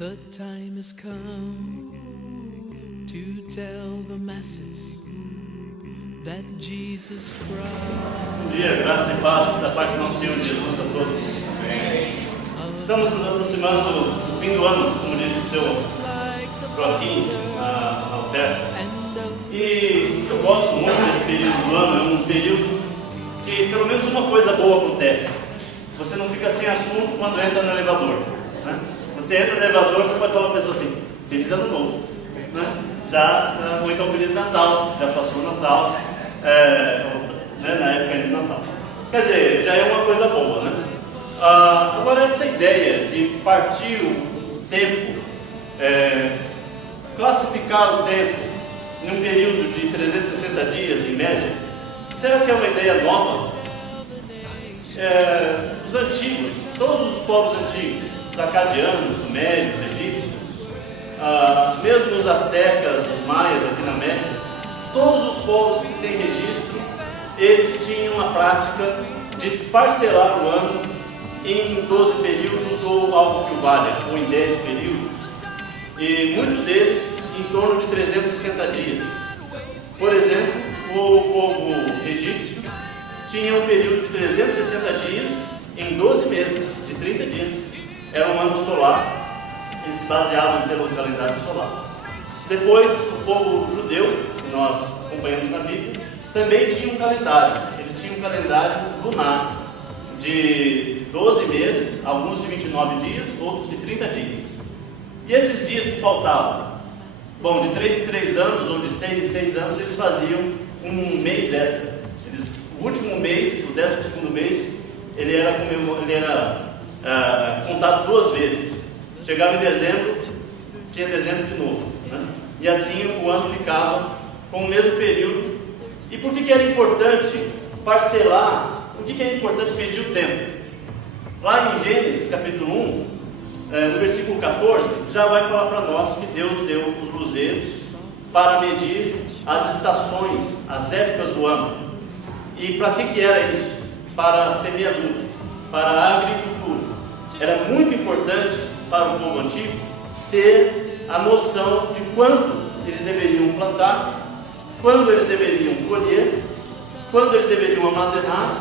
The time has come to tell the masses that Jesus Christ. Bom dia, graça e paz da parte do nosso Senhor Jesus a todos. Estamos nos aproximando do fim do ano, como disse o seu Joaquim na oferta. E eu gosto muito desse período do ano, é um período que pelo menos uma coisa boa acontece. Você não fica sem assunto quando entra no elevador, né? Você entra no elevador, você pode falar para a pessoa assim, Feliz Ano Novo, né? Ou então Feliz Natal, já passou o Natal, na época ainda do Natal. Quer dizer, já é uma coisa boa, né? Agora essa ideia de partir o tempo, classificar o tempo num período de 360 dias em média, será que é uma ideia nova? Os antigos, todos os povos antigos, os acadianos, sumérios, egípcios, mesmo os astecas, os maias aqui na América, todos os povos que se tem registro, eles tinham a prática de parcelar o ano em 12 períodos ou algo que o valha, ou em 10 períodos, e muitos deles em torno de 360 dias. Por exemplo, o povo egípcio tinha um período de 360 dias em 12 meses, de 30 dias. Era um ano solar, eles se baseavam pelo calendário solar. Depois, o povo judeu, que nós acompanhamos na Bíblia, também tinha um calendário. Eles tinham um calendário lunar, de 12 meses, alguns de 29 dias, outros de 30 dias. E esses dias que faltavam? Bom, de 3 em 3 anos, ou de 6 em 6 anos, eles faziam um mês extra. O último mês, o 12º mês, ele era contado 2 vezes. Chegava em dezembro, tinha dezembro de novo, né? E assim o ano ficava com o mesmo período. E por que era importante parcelar? Por que é importante medir o tempo? Lá em Gênesis capítulo 1, no versículo 14, já vai falar para nós que Deus deu os luzeiros para medir as estações, as épocas do ano. E para que era isso? Para a semeadura, para a agricultura. Era muito importante para o povo antigo ter a noção de quando eles deveriam plantar, quando eles deveriam colher, quando eles deveriam armazenar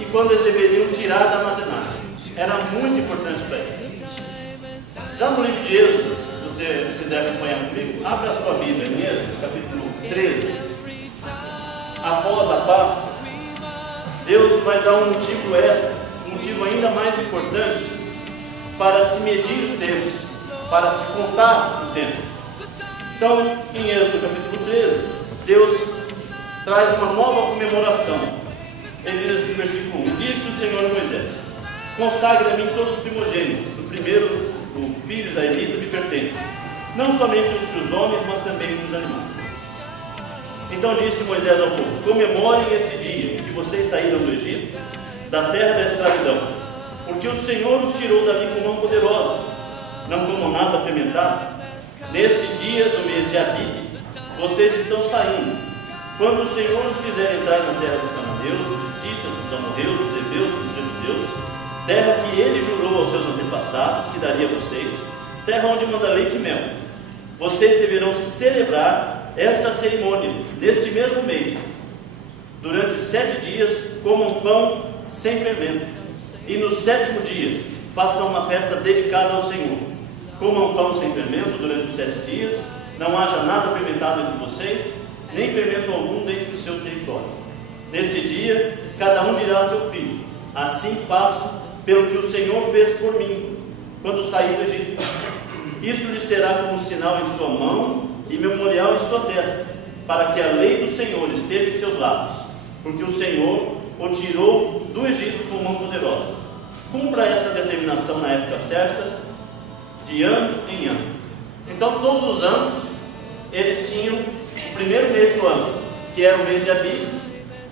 e quando eles deveriam tirar da armazenagem. Era muito importante para eles. Já no livro de Êxodo, se você quiser acompanhar comigo, abre a sua Bíblia em Êxodo, capítulo 13. Após a Páscoa, Deus vai dar um motivo extra, um motivo ainda mais importante para se medir o tempo, para se contar o tempo. Então, em Êxodo capítulo 13, Deus traz uma nova comemoração. Ele diz assim no versículo 1: Disse o Senhor a Moisés: Consagre a mim todos os primogênitos, o primeiro, o filho israelita, me pertence, não somente entre os homens, mas também entre os animais. Então disse Moisés ao povo: Comemorem esse dia que vocês saíram do Egito, da terra da escravidão, porque o Senhor os tirou dali com mão poderosa, não como nada fermentado. Neste dia do mês de Abib, vocês estão saindo, quando o Senhor os fizer entrar na terra dos cananeus, dos hititas, dos amorreus, dos heveus, dos jebuseus, terra que ele jurou aos seus antepassados que daria a vocês, terra onde manda leite e mel. Vocês deverão celebrar esta cerimônia neste mesmo mês. Durante 7 dias comam pão sem fermento, e no 7º dia façam uma festa dedicada ao Senhor. Comam pão sem fermento durante os 7 dias, não haja nada fermentado entre vocês, nem fermento algum dentro do seu território. Nesse dia, cada um dirá a seu filho: Assim faço pelo que o Senhor fez por mim, quando saí do Egito. Isto lhe será como sinal em sua mão e memorial em sua testa, para que a lei do Senhor esteja em seus lábios, porque o Senhor o tirou do Egito com mão poderosa. Cumpra esta determinação na época certa, de ano em ano. Então, todos os anos, eles tinham o primeiro mês do ano, que era o mês de Abib.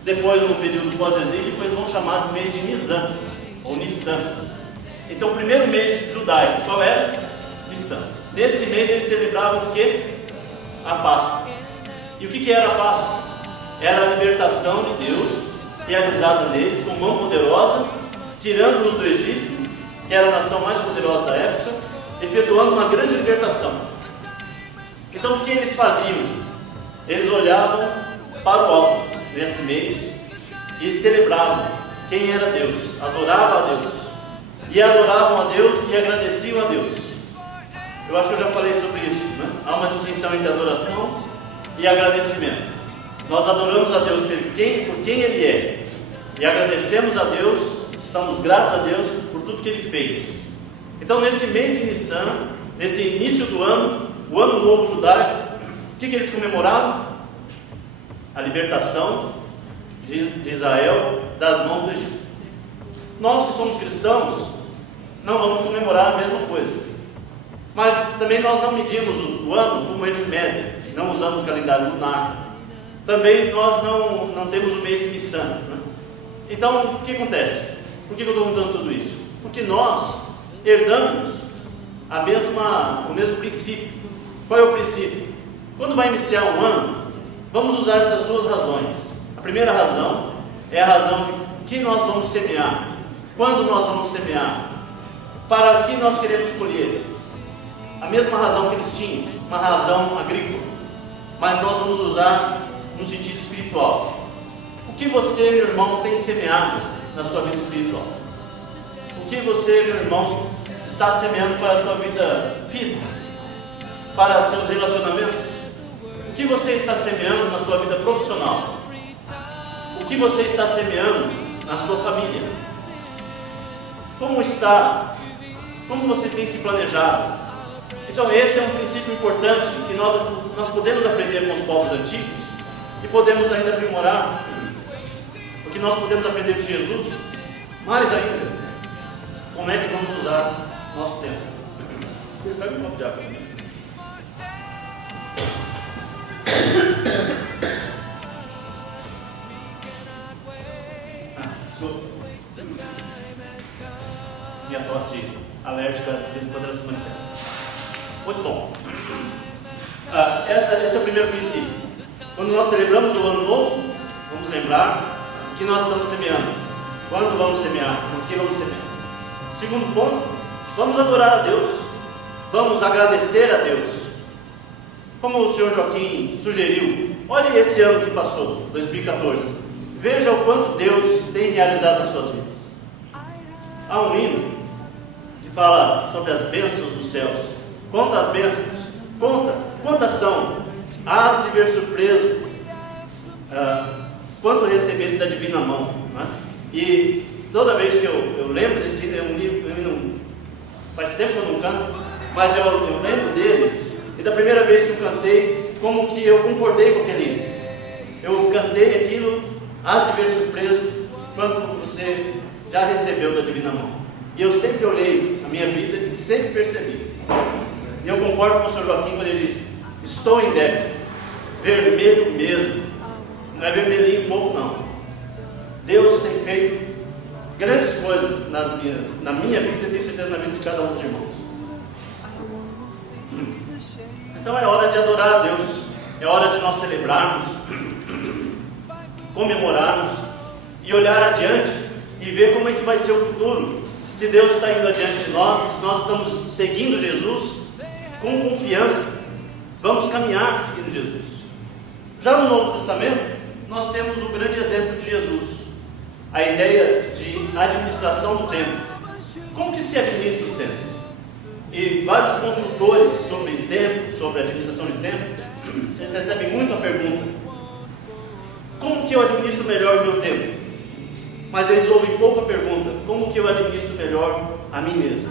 Depois, no período pós-exílio, depois vão chamar de mês de Nisan, ou Nissan. Então, o primeiro mês judaico, qual era? Nissan. Nesse mês, eles celebravam o quê? A Páscoa. E o que era a Páscoa? Era a libertação de Deus, realizada neles com mão poderosa, tirando-os do Egito, que era a nação mais poderosa da época, efetuando uma grande libertação. Então o que eles faziam? Eles olhavam para o alto nesse mês e celebravam quem era Deus, adoravam a Deus, e adoravam a Deus e agradeciam a Deus. Eu acho que eu já falei sobre isso, né? Há uma distinção entre adoração e agradecimento. Nós adoramos a Deus por quem Ele é, e agradecemos a Deus, estamos gratos a Deus por tudo que Ele fez. Então, nesse mês de Nissan, nesse início do ano, o Ano Novo Judaico, o que eles comemoravam? A libertação de Israel das mãos do Egito. Nós que somos cristãos, não vamos comemorar a mesma coisa. Mas também nós não medimos o ano como eles medem, não usamos o calendário lunar. Também nós não temos o mês de Nissan, né? Então, o que acontece? Por que eu estou contando tudo isso? Porque nós herdamos o mesmo princípio. Qual é o princípio? Quando vai iniciar um ano, vamos usar essas duas razões. A primeira razão é a razão de que nós vamos semear, quando nós vamos semear, para o que nós queremos colher. A mesma razão que eles tinham, uma razão agrícola, mas nós vamos usar no sentido espiritual. O que você, meu irmão, tem semeado na sua vida espiritual? O que você, meu irmão, está semeando para a sua vida física, para seus relacionamentos? O que você está semeando na sua vida profissional? O que você está semeando na sua família? Como você tem se planejado? Então esse é um princípio importante que nós podemos aprender com os povos antigos e podemos ainda aprimorar, porque nós podemos aprender de Jesus, mais ainda, como é que vamos usar nosso tempo. Pega um copo de água. Minha tosse alérgica, de vez em quando ela se manifesta. Muito bom. Esse é o primeiro princípio. Quando nós celebramos o Ano Novo, vamos lembrar o que nós estamos semeando. Quando vamos semear? O que vamos semear? Segundo ponto, vamos adorar a Deus. Vamos agradecer a Deus. Como o senhor Joaquim sugeriu, olhe esse ano que passou, 2014. Veja o quanto Deus tem realizado nas suas vidas. Há um hino que fala sobre as bênçãos dos céus. Conta as bênçãos. Quantas são? Hás de ver surpreso quanto recebeste da divina mão, né? E toda vez que eu lembro desse hino, é um hino, faz tempo que eu não canto, mas eu lembro dele, e da primeira vez que eu cantei, como que eu concordei com aquele hino. Eu cantei aquilo, hás de ver surpreso quanto você já recebeu da divina mão. E eu sempre olhei a minha vida e sempre percebi. E eu concordo com o Sr. Joaquim quando ele disse: estou em débito, vermelho mesmo, não é vermelhinho pouco não. Deus tem feito grandes coisas na minha vida e tenho certeza na vida de cada um dos irmãos. Então é hora de adorar a Deus, é hora de nós celebrarmos, comemorarmos e olhar adiante e ver como é que vai ser o futuro. Se Deus está indo adiante de nós, se nós estamos seguindo Jesus com confiança, vamos caminhar seguindo Jesus. Já no Novo Testamento, nós temos um grande exemplo de Jesus, a ideia de administração do tempo. Como que se administra o tempo? E vários consultores sobre tempo, sobre administração de tempo, eles recebem muito a pergunta: como que eu administro melhor o meu tempo? Mas eles ouvem pouco a pergunta: como que eu administro melhor a mim mesmo?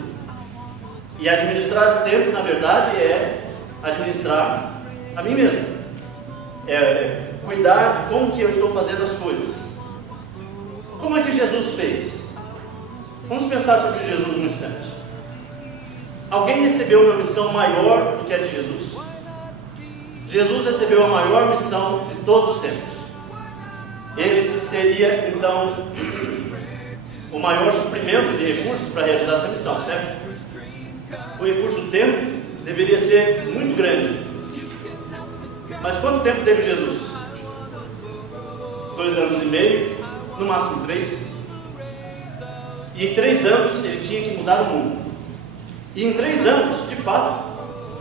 E administrar o tempo, na verdade, é administrar a mim mesmo. É cuidar de como que eu estou fazendo as coisas. Como é que Jesus fez? Vamos pensar sobre Jesus um instante. Alguém recebeu uma missão maior do que a de Jesus? Jesus recebeu a maior missão de todos os tempos. Ele teria, então, o maior suprimento de recursos para realizar essa missão, certo? O recurso do tempo deveria ser muito grande. Mas quanto tempo teve Jesus? 2 anos e meio, no máximo 3. E em 3 anos ele tinha que mudar o mundo. E em 3 anos, fato,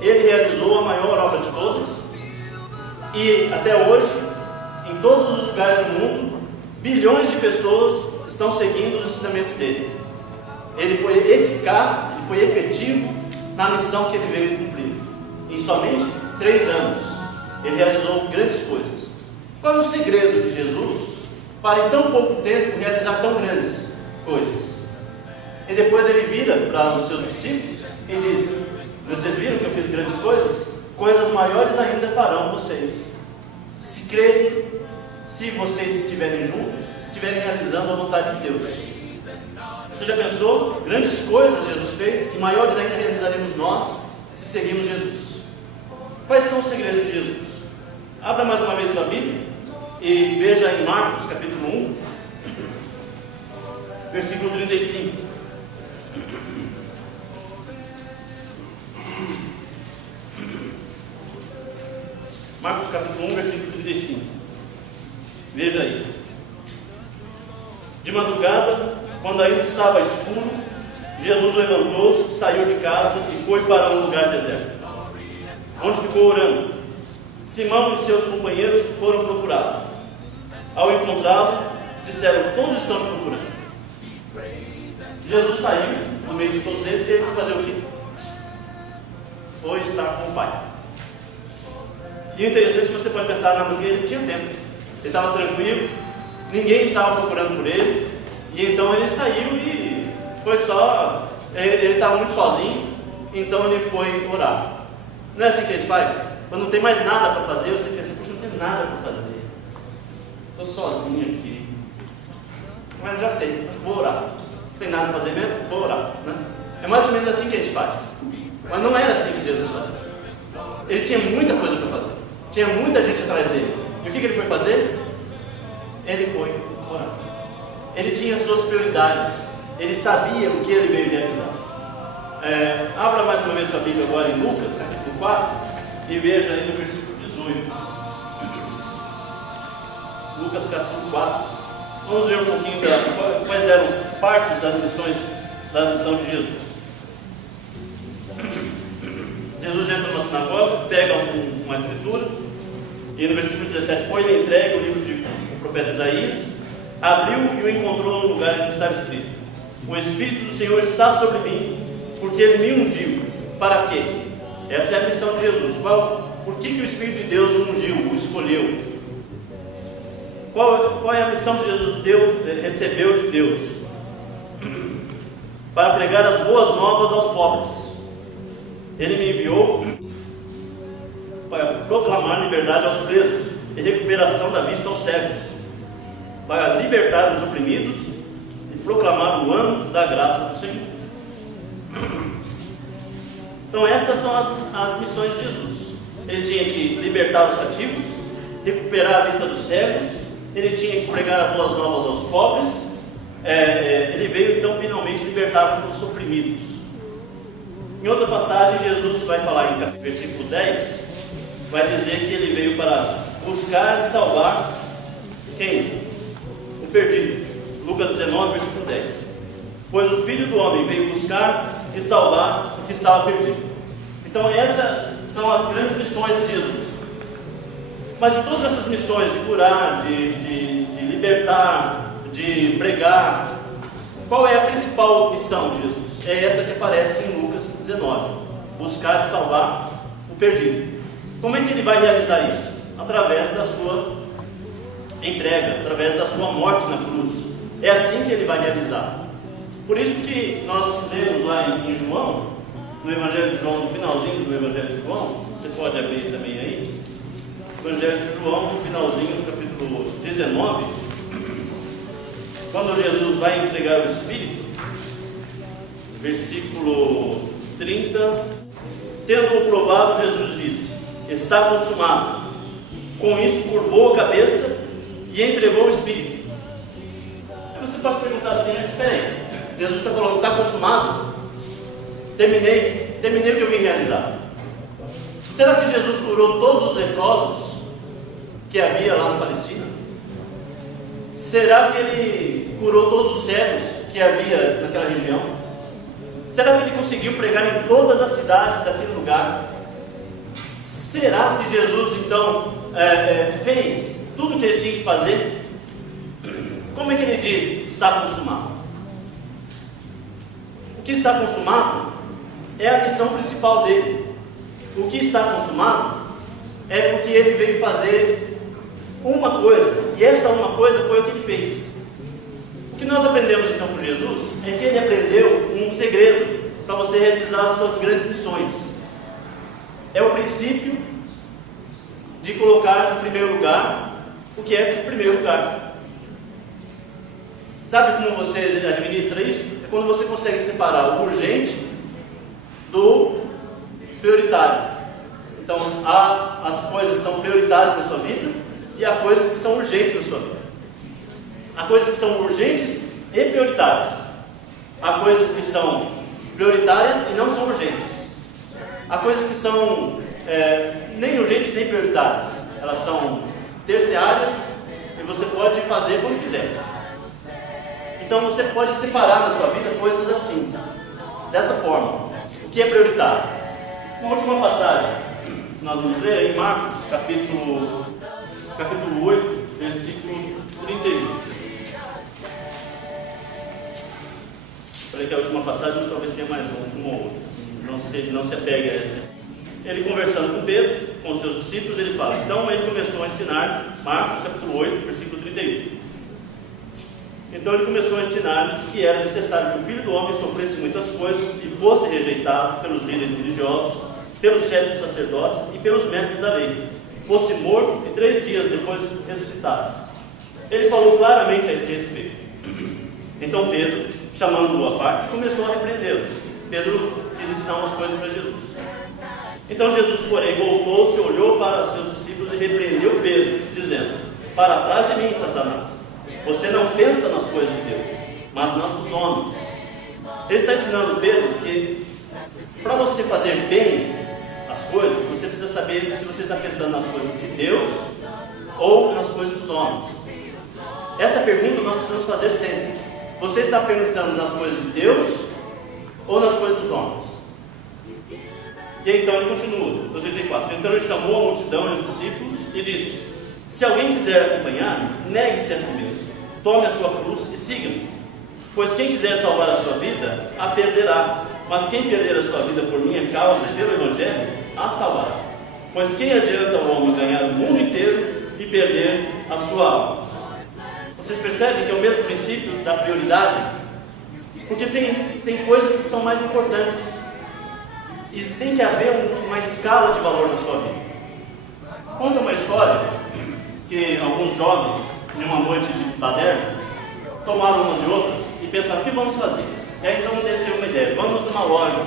ele realizou a maior obra de todas, e até hoje, em todos os lugares do mundo, bilhões de pessoas estão seguindo os ensinamentos dele. Ele foi eficaz e foi efetivo na missão que ele veio cumprir. Em somente 3 anos, ele realizou grandes coisas. Qual é o segredo de Jesus para em tão pouco tempo realizar tão grandes coisas? E depois ele vira para os seus discípulos e diz: vocês viram que eu fiz grandes coisas? Coisas maiores ainda farão vocês, se crerem, se vocês estiverem juntos, se estiverem realizando a vontade de Deus. Você já pensou? Grandes coisas Jesus fez, e maiores ainda realizaremos nós, se seguirmos Jesus. Quais são os segredos de Jesus? Abra mais uma vez sua Bíblia e veja em Marcos capítulo 1, versículo 35. Marcos capítulo 1, versículo 35. Veja aí. De madrugada, quando ainda estava escuro, Jesus levantou-se, saiu de casa e foi para um lugar deserto, onde ficou orando. Simão e seus companheiros foram procurá-lo. Ao encontrá-lo, disseram: todos estão te procurando. Jesus saiu no meio de todos eles e ele foi fazer o quê? Foi estar com o Pai. E o interessante é que você pode pensar, não, mas ele tinha tempo, ele estava tranquilo, ninguém estava procurando por ele, e então ele saiu e foi só, ele estava muito sozinho, então ele foi orar. Não é assim que a gente faz? Quando não tem mais nada para fazer, você pensa: puxa, não tem nada para fazer, estou sozinho aqui, mas já sei, vou orar. Não tem nada para fazer mesmo? Vou orar, né? É mais ou menos assim que a gente faz, mas não era assim que Jesus fazia. Ele tinha muita coisa para fazer, tinha muita gente atrás dele. E o que ele foi fazer? Ele foi orar. Ele tinha suas prioridades, ele sabia o que ele veio realizar. Abra mais uma vez sua Bíblia agora em Lucas capítulo 4 e veja aí no versículo 18. Lucas capítulo 4. Vamos ver um pouquinho quais eram partes das missões, da missão de Jesus. Jesus entra numa sinagoga, pega uma escritura, e no versículo 17 foi-lhe entregue o livro do profeta Isaías, abriu e o encontrou no lugar em que estava escrito: o Espírito do Senhor está sobre mim, porque ele me ungiu. Para quê? Essa é a missão de Jesus. Por que o Espírito de Deus o ungiu, o escolheu? Qual é a missão que Jesus recebeu de Deus? Para pregar as boas novas aos pobres. Ele me enviou para proclamar liberdade aos presos e recuperação da vista aos cegos, para libertar os oprimidos e proclamar o ano da graça do Senhor. Então essas são as missões de Jesus. Ele tinha que libertar os cativos, recuperar a vista dos cegos, ele tinha que pregar as boas novas aos pobres, ele veio então finalmente libertar os oprimidos. Em outra passagem, Jesus vai falar em versículo 10, vai dizer que ele veio para buscar e salvar quem? O perdido. Lucas 19, versículo 10. Pois o Filho do Homem veio buscar e salvar o que estava perdido. Então essas são as grandes missões de Jesus. Mas de todas essas missões, de curar, de libertar, de pregar, qual é a principal missão de Jesus? É essa que aparece em Lucas 19: buscar e salvar o perdido. Como é que ele vai realizar isso? Através da sua entrega, através da sua morte na cruz. É assim que ele vai realizar. Por isso que nós lemos lá em João, no Evangelho de João, no finalzinho do Evangelho de João, você pode abrir também aí, Evangelho de João, no finalzinho do capítulo 19, quando Jesus vai entregar o Espírito, versículo 30, tendo-o provado, Jesus disse: está consumado. Com isso curvou a cabeça e entregou o Espírito. Aí você pode perguntar assim: mas espera aí, Jesus está falando, está consumado? Terminei o que eu vim realizar. Será que Jesus curou todos os leprosos que havia lá na Palestina? Será que ele curou todos os cegos que havia naquela região? Será que ele conseguiu pregar em todas as cidades daquele lugar? Será que Jesus então fez tudo o que ele tinha que fazer? Como é que ele diz está consumado? O que está consumado é a missão principal dele. O que está consumado é porque ele veio fazer uma coisa, e essa uma coisa foi o que ele fez. O que nós aprendemos então com Jesus é que ele aprendeu um segredo para você realizar as suas grandes missões. É o princípio de colocar em primeiro lugar o que é em primeiro lugar. Sabe como você administra isso? É quando você consegue separar o urgente do prioritário. Então, há as coisas que são prioritárias na sua vida e há coisas que são urgentes na sua vida. Há coisas que são urgentes e prioritárias. Há coisas que são prioritárias e não são urgentes. Há coisas que são nem urgentes nem prioritárias. Elas são terciárias e você pode fazer quando quiser. Então você pode separar na sua vida coisas assim, dessa forma. O que é prioritário? Uma última passagem que nós vamos ler é em Marcos, capítulo 8, versículo 31. Falei que a última passagem, mas talvez tenha mais um ou outro. Não se apegue a essa. Ele conversando com Pedro, com os seus discípulos, ele fala: então ele começou a ensinar, Marcos capítulo 8, versículo 31. Então ele começou a ensinar-lhes que era necessário que o Filho do Homem sofresse muitas coisas e fosse rejeitado pelos líderes religiosos, pelos chefes dos sacerdotes e pelos mestres da lei, fosse morto e 3 dias depois ressuscitasse. Ele falou claramente a esse respeito. Então Pedro, chamando-o à parte, começou a repreendê-lo. Pedro quis ensinar umas coisas para Jesus. Então Jesus, porém, voltou-se, olhou para os seus discípulos e repreendeu Pedro, dizendo: para trás de mim, Satanás. Você não pensa nas coisas de Deus, mas nas dos homens. Ele está ensinando Pedro que para você fazer bem as coisas, você precisa saber se você está pensando nas coisas de Deus ou nas coisas dos homens. Essa pergunta nós precisamos fazer sempre. Você está pensando nas coisas de Deus ou nas coisas dos homens? E então ele continua, no 34. Então ele chamou a multidão e os discípulos e disse: se alguém quiser acompanhar-me, negue-se a si mesmo, tome a sua cruz e siga-me. Pois quem quiser salvar a sua vida, a perderá. Mas quem perder a sua vida por minha causa e pelo Evangelho, a salvará. Pois quem adianta ao homem ganhar o mundo inteiro e perder a sua alma? Vocês percebem que é o mesmo princípio da prioridade? Porque tem coisas que são mais importantes. E tem que haver uma escala de valor na sua vida. Conta uma história que alguns jovens, em uma noite de baderna, tomaram umas e outras e pensaram: o que vamos fazer? E aí então eles têm uma ideia: vamos numa loja.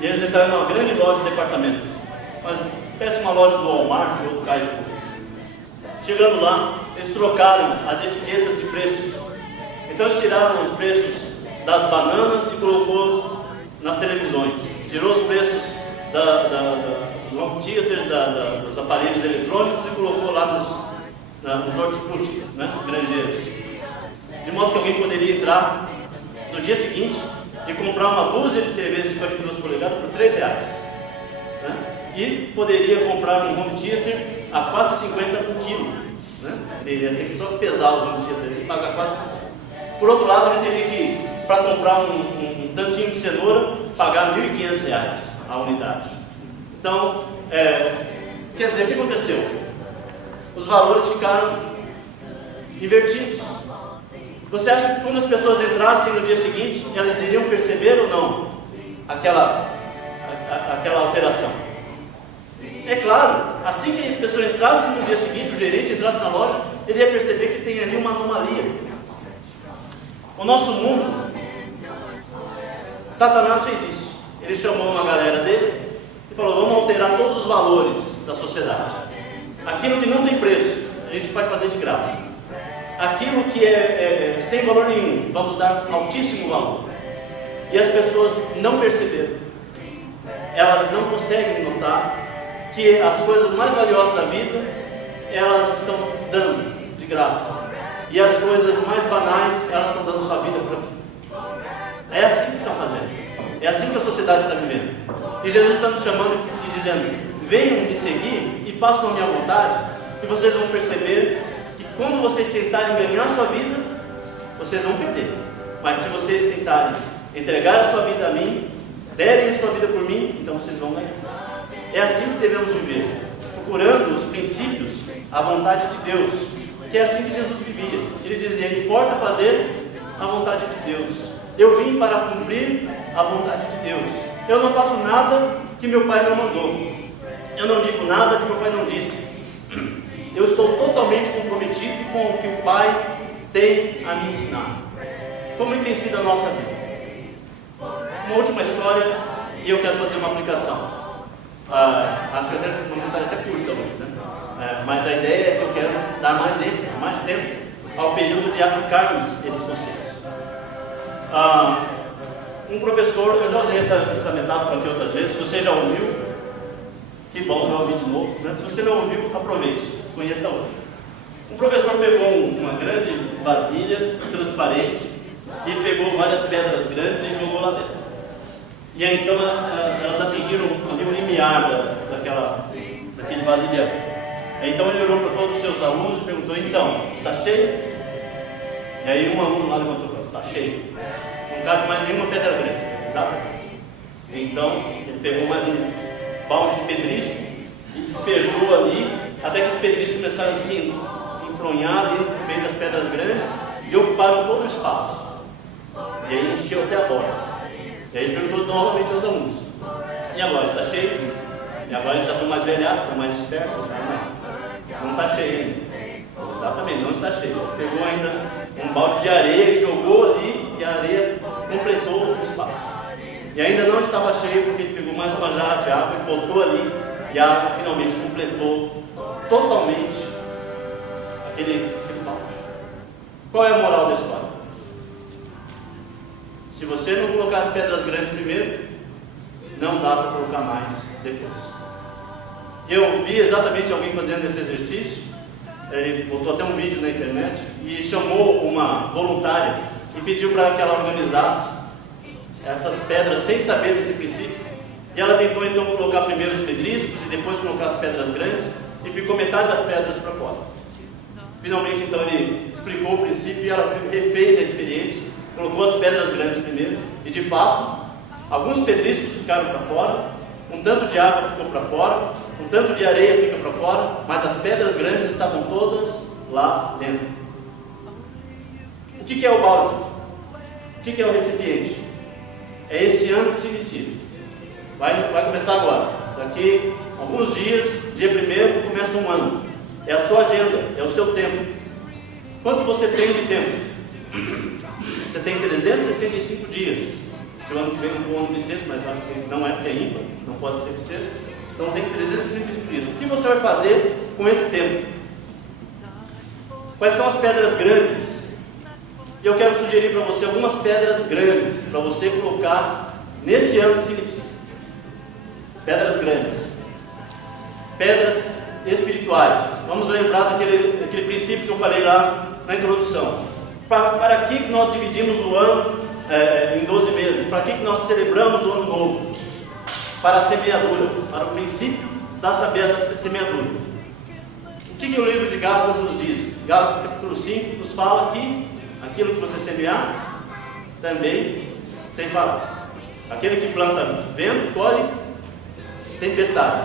E eles entraram numa grande loja de departamentos, mas parece uma loja do Walmart ou do Carrefour. Chegando lá, eles trocaram as etiquetas de preços. Então eles tiraram os preços das bananas e colocou nas televisões. Tirou os preços dos home theaters, dos aparelhos eletrônicos e colocou lá nos hortifruti, granjeiros. De modo que alguém poderia entrar no dia seguinte e comprar uma dúzia de TVs de 42 polegadas por R$3. E poderia comprar um home theater a R$4,50 por quilo. Ele ia ter que só pesar o home theater e pagar R$4,50. Por outro lado, ele teria que, para comprar um tantinho de cenoura, pagar R$1.500 a unidade. Então, quer dizer, o que aconteceu? Os valores ficaram invertidos. Você acha que quando as pessoas entrassem no dia seguinte, elas iriam perceber ou não aquela alteração? É claro, assim que a pessoa entrasse no dia seguinte, o gerente entrasse na loja, ele ia perceber que tem ali uma anomalia. O nosso mundo, Satanás fez isso. Ele chamou uma galera dele e falou: vamos alterar todos os valores da sociedade. Aquilo que não tem preço, a gente vai fazer de graça. Aquilo que é sem valor nenhum, vamos dar altíssimo valor. E as pessoas não perceberam. Elas não conseguem notar que as coisas mais valiosas da vida, elas estão dando de graça. E as coisas mais banais, elas estão dando sua vida por aqui. É assim que estão fazendo. assim que a sociedade está vivendo. E Jesus está nos chamando e dizendo: venham me seguir e façam a minha vontade, e vocês vão perceber que quando vocês tentarem ganhar a sua vida, vocês vão perder. Mas se vocês tentarem entregar a sua vida a mim, derem a sua vida por mim, então vocês vão ganhar. É assim que devemos viver, procurando os princípios, a vontade de Deus, que é assim que Jesus vivia. Ele dizia: importa fazer a vontade de Deus. Eu vim para cumprir a vontade de Deus. Eu não faço nada que meu Pai não mandou. Eu não digo nada que meu Pai não disse. Eu estou totalmente comprometido com o que o Pai tem a me ensinar. Como tem sido a nossa vida? Uma última história e eu quero fazer uma aplicação. Acho que até uma mensagem até curta hoje, né? Mas a ideia é que eu quero dar mais ênfase, mais tempo ao período de aplicarmos esses conceitos. Um professor, eu já usei essa metáfora aqui outras vezes. Se você já ouviu, que bom, já ouvi de novo, né? Se você não ouviu, aproveite, conheça hoje. Um professor pegou uma grande vasilha transparente e pegou várias pedras grandes e jogou lá dentro. E aí então elas atingiram ali o limiar daquele vasilhão. Então ele olhou para todos os seus alunos e perguntou: então, está cheio? E aí um aluno lá levantou: está cheio. Não cabe mais nenhuma pedra grande. Exatamente. Então ele pegou mais um balde de pedrisco e despejou ali, até que os pedriscos começaram a se enfronhar ali no meio das pedras grandes e ocuparam todo o espaço. E aí encheu até a borda. E aí ele perguntou novamente aos alunos: e agora, está cheio? E agora eles já estão mais velhados, estão mais espertos. Não está cheio ainda. Exatamente, não está cheio. Ele pegou ainda um balde de areia e jogou ali, e a areia completou o espaço. E ainda não estava cheio, porque ele pegou mais uma jarra de água e botou ali, e a água finalmente completou totalmente aquele balde. Qual é a moral da história? Se você não colocar as pedras grandes primeiro, não dá para colocar mais depois. Eu vi exatamente alguém fazendo esse exercício. Ele botou até um vídeo na internet e chamou uma voluntária e pediu para que ela organizasse essas pedras sem saber desse princípio. E ela tentou então colocar primeiro os pedriscos e depois colocar as pedras grandes, e ficou metade das pedras para fora. Finalmente então ele explicou o princípio e ela refez a experiência, colocou as pedras grandes primeiro, e de fato alguns pedriscos ficaram para fora, um tanto de água ficou para fora, um tanto de areia fica para fora, mas as pedras grandes estavam todas lá dentro. O que é o balde? O que é o recipiente? É esse ano que se inicia. Vai começar agora. Daqui a alguns dias, dia 1º, começa um ano. É a sua agenda, é o seu tempo. Quanto você tem de tempo? Você tem 365 dias. Se o ano que vem não for um ano bissexto, mas acho que não é, porque é ímpar, não pode ser bissexto. Então tem 365 dias. O que você vai fazer com esse tempo? Quais são as pedras grandes? E eu quero sugerir para você algumas pedras grandes para você colocar nesse ano que se inicia. Pedras grandes. Pedras espirituais. Vamos lembrar daquele princípio que eu falei lá na introdução. Para que nós dividimos o ano em 12 meses? Para que nós celebramos o ano novo? Para a semeadura, para o princípio da semeadura. O que o livro de Gálatas nos diz? Gálatas capítulo 5 nos fala que aquilo que você semear, também sem falar. Aquele que planta vento, colhe tempestade.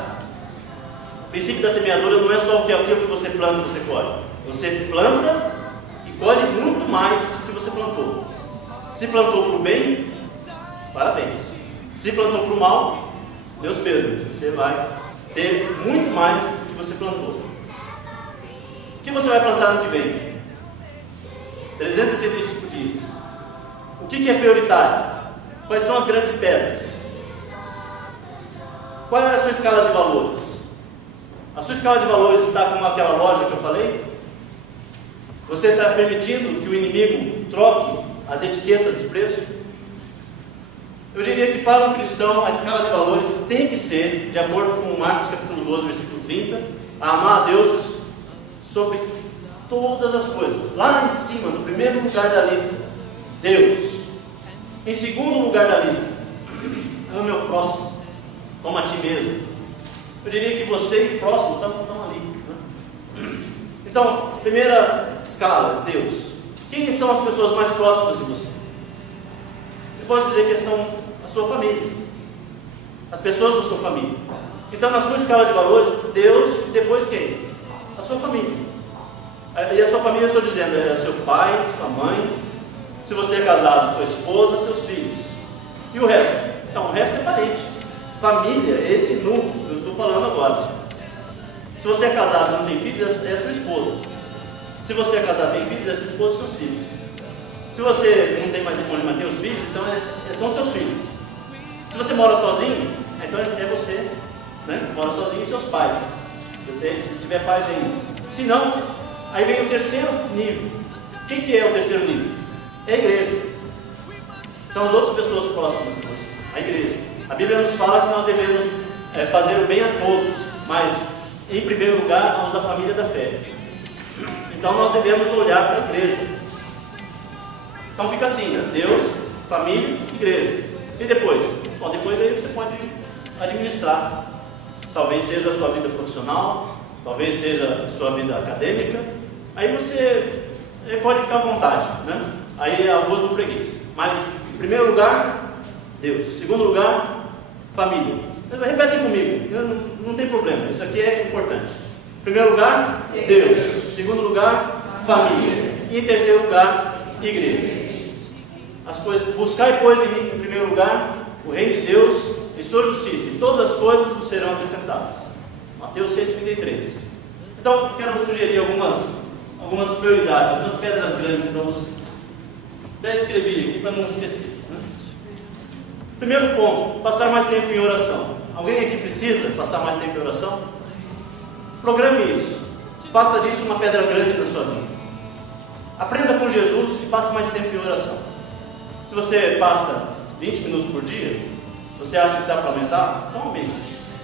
O princípio da semeadura não é só aquilo que você planta, você colhe. Você planta e colhe muito mais do que você plantou. Se plantou para o bem, parabéns. Se plantou para o mal, Deus pêsames. Você vai ter muito mais do que você plantou. O que você vai plantar no que vem? 365 dias. O que é prioritário? Quais são as grandes pedras? Qual é a sua escala de valores? A sua escala de valores está como aquela loja que eu falei? Você está permitindo que o inimigo troque as etiquetas de preço? Eu diria que para um cristão a escala de valores tem que ser, de acordo com Marcos capítulo 12, versículo 30, amar a Deus sobre todas as coisas. Lá em cima, no primeiro lugar da lista, Deus. Em segundo lugar da lista, ame ao próximo como a ti mesmo. Eu diria que você e o próximo estão ali. Né? Então, primeira escala, Deus. Quem são as pessoas mais próximas de você? Você pode dizer que são a sua família, as pessoas da sua família. Então, na sua escala de valores, Deus, depois quem? A sua família. E a sua família, eu estou dizendo, é seu pai, sua mãe, se você é casado, sua esposa, seus filhos. E o resto? Então, o resto é parente. Família é esse núcleo que eu estou falando agora. Se você é casado e não tem filhos, é a sua esposa. Se você é casado e tem filhos, é sua esposa e seus filhos. Se você não tem mais onde manter os filhos, então são seus filhos. Se você mora sozinho, então é você, né? Mora sozinho e seus pais. Se tiver pais ainda. Se não, aí vem o terceiro nível. O que é o terceiro nível? É a igreja. São as outras pessoas próximas de você. A igreja. A Bíblia nos fala que nós devemos fazer o bem a todos, mas em primeiro lugar aos da família da fé. Então nós devemos olhar para a igreja. Então fica assim, né? Deus, família, igreja. E depois? Bom, depois aí você pode administrar. Talvez seja a sua vida profissional, talvez seja a sua vida acadêmica. Aí você pode ficar à vontade, né? Aí é a voz do freguês. Mas, em primeiro lugar, Deus. Segundo lugar, família. Repetem comigo, não tem problema, isso aqui é importante. Em primeiro lugar, Deus. Segundo lugar, família. E em terceiro lugar, igreja. As coisas, buscar pois em primeiro lugar o reino de Deus e sua justiça, e todas as coisas vos serão acrescentadas. Mateus 6,33. Então, quero sugerir algumas prioridades, algumas pedras grandes para você. Até escrevi aqui para não esquecer. Né? Primeiro ponto, passar mais tempo em oração. Alguém aqui precisa passar mais tempo em oração? Programe isso. Faça disso uma pedra grande na sua vida. Aprenda com Jesus e passe mais tempo em oração. Se você passa 20 minutos por dia, você acha que dá para aumentar? Então aumente.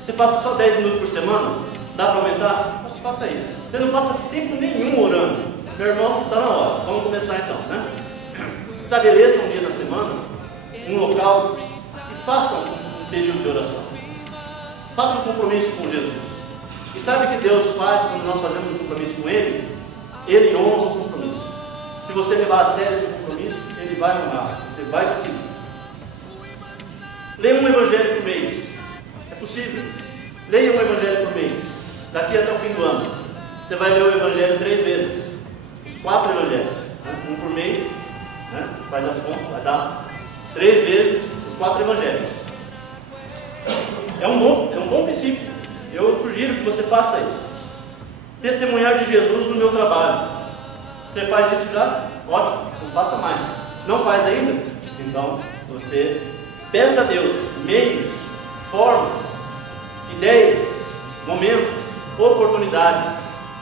Você passa só 10 minutos por semana? Dá para aumentar? Faça isso. Você não passa tempo nenhum orando. Meu irmão, está na hora. Vamos começar então, né? Estabeleça um dia na semana, um local, e faça um período de oração. Faça um compromisso com Jesus. E sabe o que Deus faz quando nós fazemos um compromisso com Ele? Ele honra o compromisso. Se você levar a sério o seu compromisso, Ele vai honrar. Você vai conseguir. Leia um evangelho por mês. É possível. Leia um evangelho por mês. Daqui até o fim do ano. Você vai ler o evangelho 3 vezes. Os 4 evangelhos. Um por mês. Né? Faz as contas. Vai dar 3 vezes os 4 evangelhos. É um bom princípio. Eu sugiro que você faça isso. Testemunhar de Jesus no meu trabalho. Você faz isso já? Ótimo. Então faça mais. Não faz ainda? Então você peça a Deus meios, formas, ideias, momentos, oportunidades.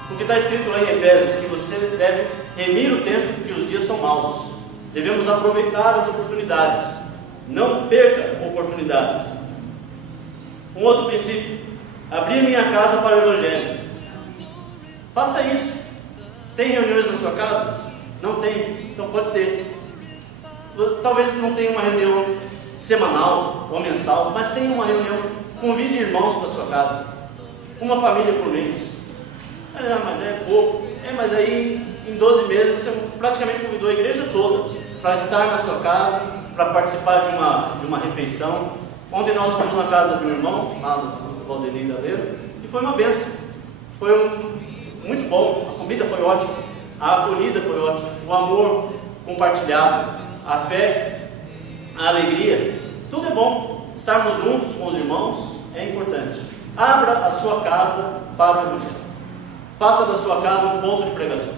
Porque está escrito lá em Efésios que você deve remir o tempo porque os dias são maus. Devemos aproveitar as oportunidades. Não perca oportunidades. Um outro princípio: abrir minha casa para o Evangelho. Faça isso. Tem reuniões na sua casa? Não tem? Então pode ter. Talvez não tenha uma reunião semanal ou mensal, mas tenha uma reunião. Convide irmãos para a sua casa. Uma família por mês. Mas é pouco. Mas aí em 12 meses você praticamente convidou a igreja toda para estar na sua casa, para participar de uma refeição. Ontem nós fomos na casa de um irmão, lá no Valdemir Galeiro, e foi uma bênção. Foi muito bom, a comida foi ótima, a acolhida foi ótima, o amor compartilhado, a fé, a alegria, tudo é bom. Estarmos juntos com os irmãos é importante. Abra a sua casa para o Evangelho. Faça da sua casa um ponto de pregação.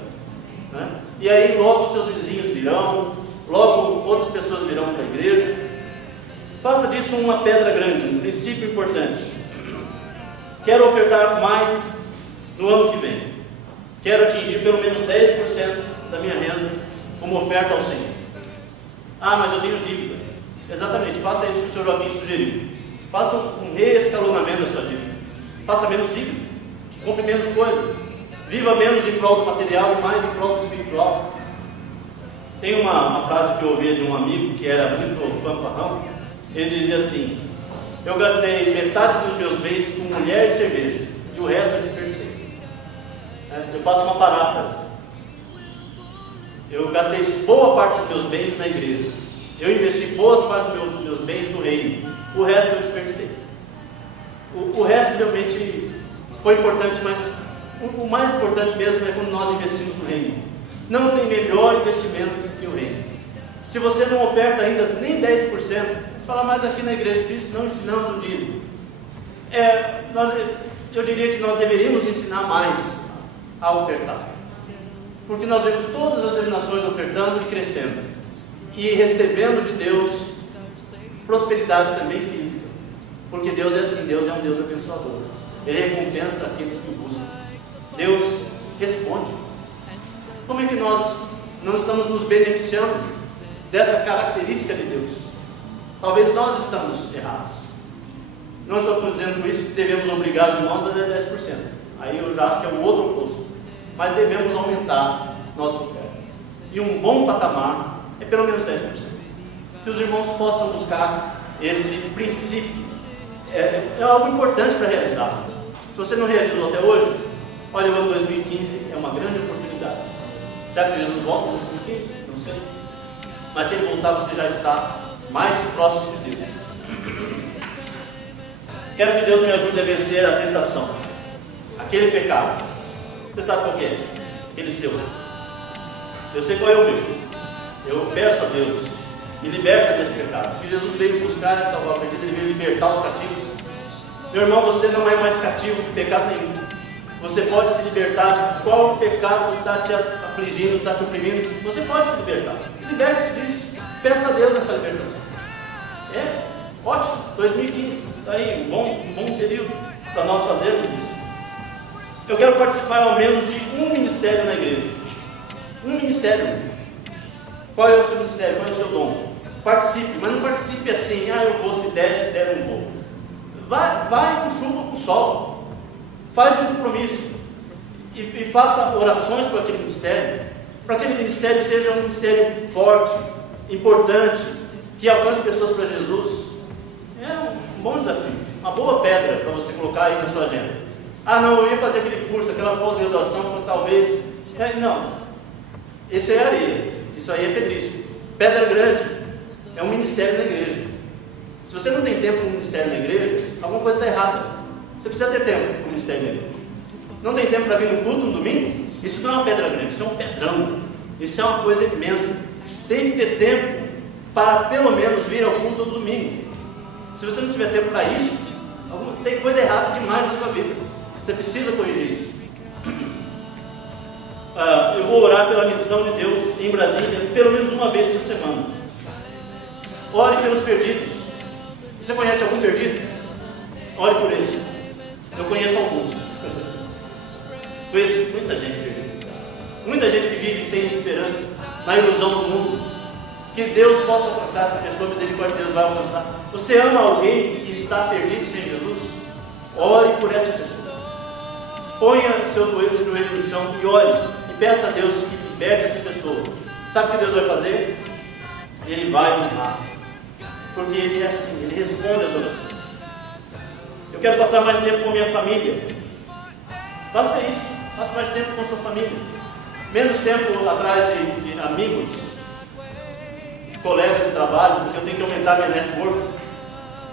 Né? E aí logo os seus vizinhos virão, logo outras pessoas virão para a igreja. Faça disso uma pedra grande, um princípio importante. Quero ofertar mais no ano que vem. Quero atingir pelo menos 10% da minha renda como oferta ao Senhor. Mas eu tenho dívida. Exatamente, faça isso que o Sr. Joaquim sugeriu. Faça um reescalonamento da sua dívida. Faça menos dívida. Compre menos coisa. Viva menos em prol do material e mais em prol do espiritual. Tem uma frase que eu ouvi de um amigo que era muito fanfarrão. Ele dizia assim: Eu gastei metade dos meus bens com mulher e cerveja, e o resto eu desperdicei. Eu faço uma paráfrase. Eu gastei boa parte dos meus bens na igreja. Eu investi boas partes dos meus bens no reino. O resto eu desperdicei. O resto realmente foi importante, mas o mais importante mesmo é quando nós investimos no reino. Não tem melhor investimento que o reino. Se você não oferta ainda nem 10%, você fala, mas aqui na igreja de Cristo não ensinamos o dízimo. Eu diria que nós deveríamos ensinar mais a ofertar. Porque nós vemos todas as denominações ofertando e crescendo. E recebendo de Deus prosperidade também física. Porque Deus é assim, Deus é um Deus abençoador. Ele recompensa aqueles que o buscam. Deus responde. Como é que nós não estamos nos beneficiando dessa característica de Deus? Talvez nós estamos errados. Não estou dizendo com isso que devemos obrigar os irmãos a dar 10%. Aí eu já acho que é o outro oposto. Mas devemos aumentar nossas ofertas. E um bom patamar é pelo menos 10%. Que os irmãos possam buscar esse princípio. É algo importante para realizar. Se você não realizou até hoje, olha, o ano 2015 é uma grande oportunidade. Será que Jesus volta em 2015? Não sei. Mas se ele voltar, você já está mais próximo de Deus. Quero que Deus me ajude a vencer a tentação. Aquele pecado. Você sabe qual que é? Aquele seu. Eu sei qual é o meu. Eu peço a Deus, me liberta desse pecado. Porque Jesus veio buscar e salvar a perdida, ele veio libertar os cativos. Meu irmão, você não é mais cativo de pecado nenhum. Você pode se libertar de qual pecado está te afligindo, está te oprimindo. Você pode se libertar. Liberte-se disso. Peça a Deus essa libertação. Ótimo. 2015. Está aí, um bom período para nós fazermos isso. Eu quero participar ao menos de um ministério na igreja. Um ministério. Qual é o seu ministério? Qual é o seu dom? Participe, mas não participe assim, eu vou, se der, não vou. Vai com chuva, com sol. Faz um compromisso. E faça orações para aquele ministério. Para que aquele ministério seja um ministério forte, importante, que alcance pessoas para Jesus. É um bom desafio. Uma boa pedra para você colocar aí na sua agenda. Não, eu ia fazer aquele curso, aquela pós-graduação, talvez. Não. Isso é areia. Isso aí é pedrício. Pedra grande é um ministério na igreja. Se você não tem tempo para um ministério na igreja, alguma coisa está errada. Você precisa ter tempo para um ministério na igreja. Não tem tempo para vir no culto no domingo? Isso não é uma pedra grande, isso é um pedrão. Isso é uma coisa imensa. Tem que ter tempo para pelo menos vir ao culto no domingo. Se você não tiver tempo para isso, tem coisa errada demais na sua vida. Você precisa corrigir isso. Eu vou orar pela missão de Deus em Brasília pelo menos uma vez por semana. Ore pelos perdidos. Você conhece algum perdido? Ore por ele. Eu conheço alguns. Conheço muita gente perdida. Muita gente que vive sem esperança, na ilusão do mundo. Que Deus possa alcançar essa pessoa, a misericórdia de Deus vai alcançar. Você ama alguém que está perdido sem Jesus? Ore por essa pessoa. Ponha o seu joelho no chão e ore. E peça a Deus que liberte essa pessoa. Sabe o que Deus vai fazer? Ele vai honrar. Porque Ele é assim, Ele responde às orações. Eu quero passar mais tempo com a minha família. Faça isso. Faça mais tempo com a sua família. Menos tempo atrás de amigos, colegas de trabalho, porque eu tenho que aumentar minha network.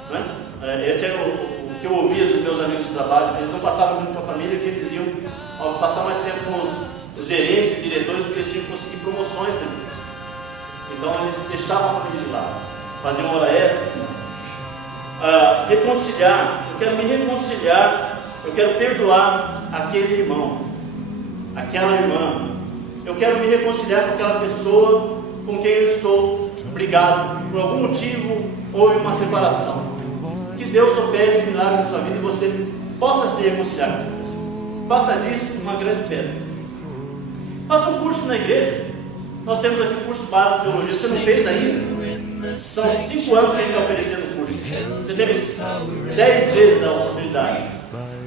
Não é? Esse era o que eu ouvia dos meus amigos de trabalho. Eles não passavam muito com a família, porque eles iam passar mais tempo com os gerentes e diretores, porque eles tinham que conseguir promoções na empresa. Então eles deixavam a família de lado, faziam hora extra. Reconciliar, eu quero me reconciliar, eu quero perdoar aquele irmão, aquela irmã. Eu quero me reconciliar com aquela pessoa com quem eu estou brigado, por algum motivo houve uma separação. Que Deus opere um milagre na sua vida e você possa se reconciliar com essa pessoa. Faça disso uma grande pedra. Faça um curso na igreja. Nós temos aqui um curso básico de teologia. Você não fez ainda? São 5 anos que a gente está oferecendo o curso. Você teve 10 vezes a oportunidade.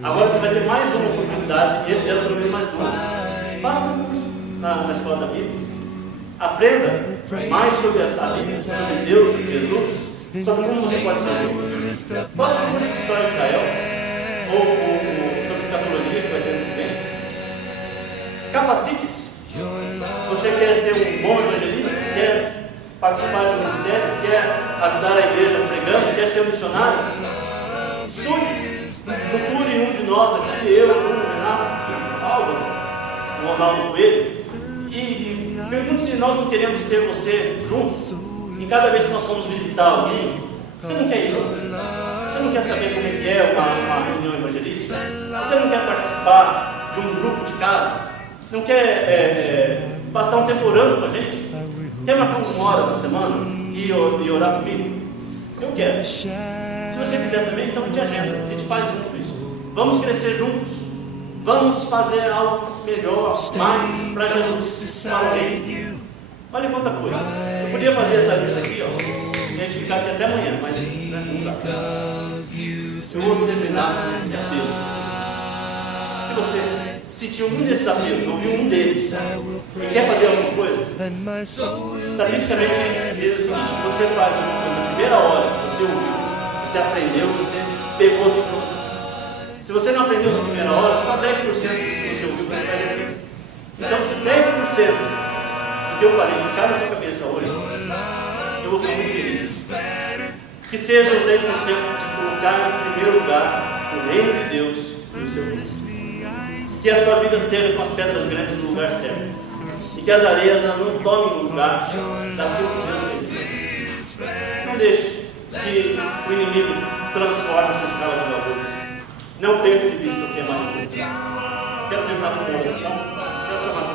Agora você vai ter mais uma oportunidade. Esse ano pelo menos mais 2. Faça um curso na escola da Bíblia. Aprenda mais sobre a Bíblia, sobre Deus, sobre Jesus. sobre como você pode servir. Posso ter um curso de história de Israel, ou sobre escatologia, que vai ter ano que vem. Capacite-se. Você quer ser um bom evangelista? Quer participar de um ministério? Quer ajudar a igreja pregando? Quer ser um missionário? Estude. Procure um de nós aqui, eu, Bruno, Renato, Álvaro, o Ronaldo Coelho, e pergunte se nós não queremos ter você junto. E cada vez que nós formos visitar alguém, você não quer ir junto? Você não quer saber como é que é uma reunião evangelística? Você não quer participar de um grupo de casa? Não quer passar um tempo orando com a gente? Quer marcar uma hora na semana e orar comigo? Eu quero. Se você quiser também, então te agenda. A gente faz junto isso. Vamos crescer juntos. Vamos fazer algo melhor, mais para Jesus, para o Rei. Olha quanta coisa. Eu podia fazer essa lista aqui, ó, e a gente ficar aqui até amanhã, mas não dá. Eu vou terminar com esse apelo. Se você sentiu um desses apelos, ouviu um deles, e quer fazer alguma coisa, estatisticamente diz o seguinte: se você faz alguma coisa na primeira hora, você ouviu, você aprendeu, você pegou aqui para você. Se você não aprendeu na primeira hora, só 10% do que você ouviu, você vai aprender. Então, se 10% do que eu falei ficar na sua cabeça hoje, eu vou ficar muito feliz. Que seja os 10% de colocar em primeiro lugar o reino de Deus e o seu reino. Que a sua vida esteja com as pedras grandes no lugar certo. E que as areias não tomem o lugar daquilo que Deus tem feito. Não deixe que o inimigo transforme a sua escala de valores. Não perca de vista o que é mais importante. Quero terminar com uma oração. Quero chamar a